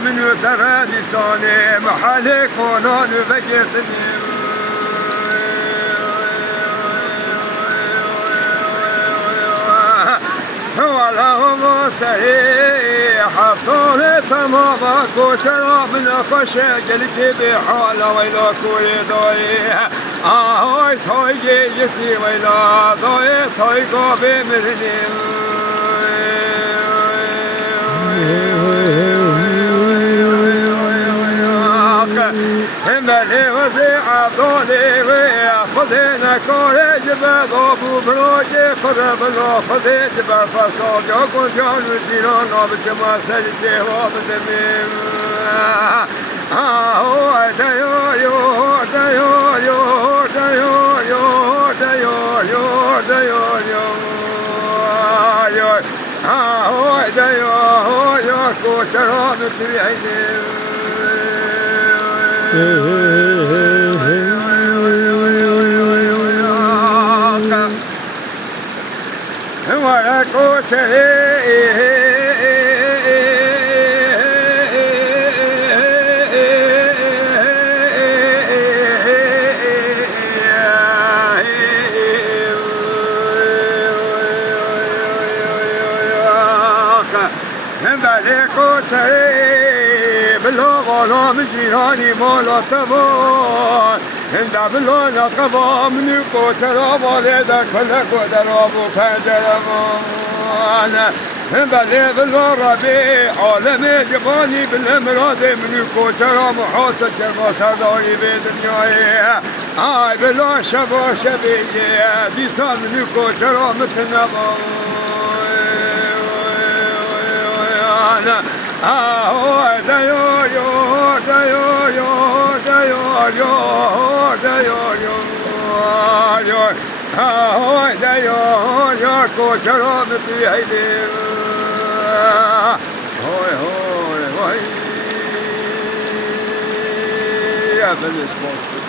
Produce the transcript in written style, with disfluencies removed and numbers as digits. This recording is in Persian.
من يترى لساني محل قانون بجسمي هو له صحيح حصول تمام كوشرا من خشى قلبي بحال ويلا كوي دوي هاي توي جيتي ويلا دوي توي قوبي مرني همالي وزيع ضولي خذينا كوريج بابو بروجي خذ بلو خذيت بالفصول جوكو جون وزيرون وبجما سجدي وبدميم هو دايو يو دايو يو دايو يو دايو يو دايو يو هو دايو يو كوشرون تريعيني ولا كوشري بالغلام جيراني مولا تبان هند بلونا قبام نيكو ترابا ليدا كلك ودراب وفجرمان بلي بالربيع عالم جباني بالامراض منيكو تراب حاسد جرما سرداري بدنياي هاي بلا شبا شبيه بيسان منيكو تراب متنبان دايو يو دايو يو دايو يو دايو يو دايو يو كوشرو في عيدي هوي هوي هوي يا بني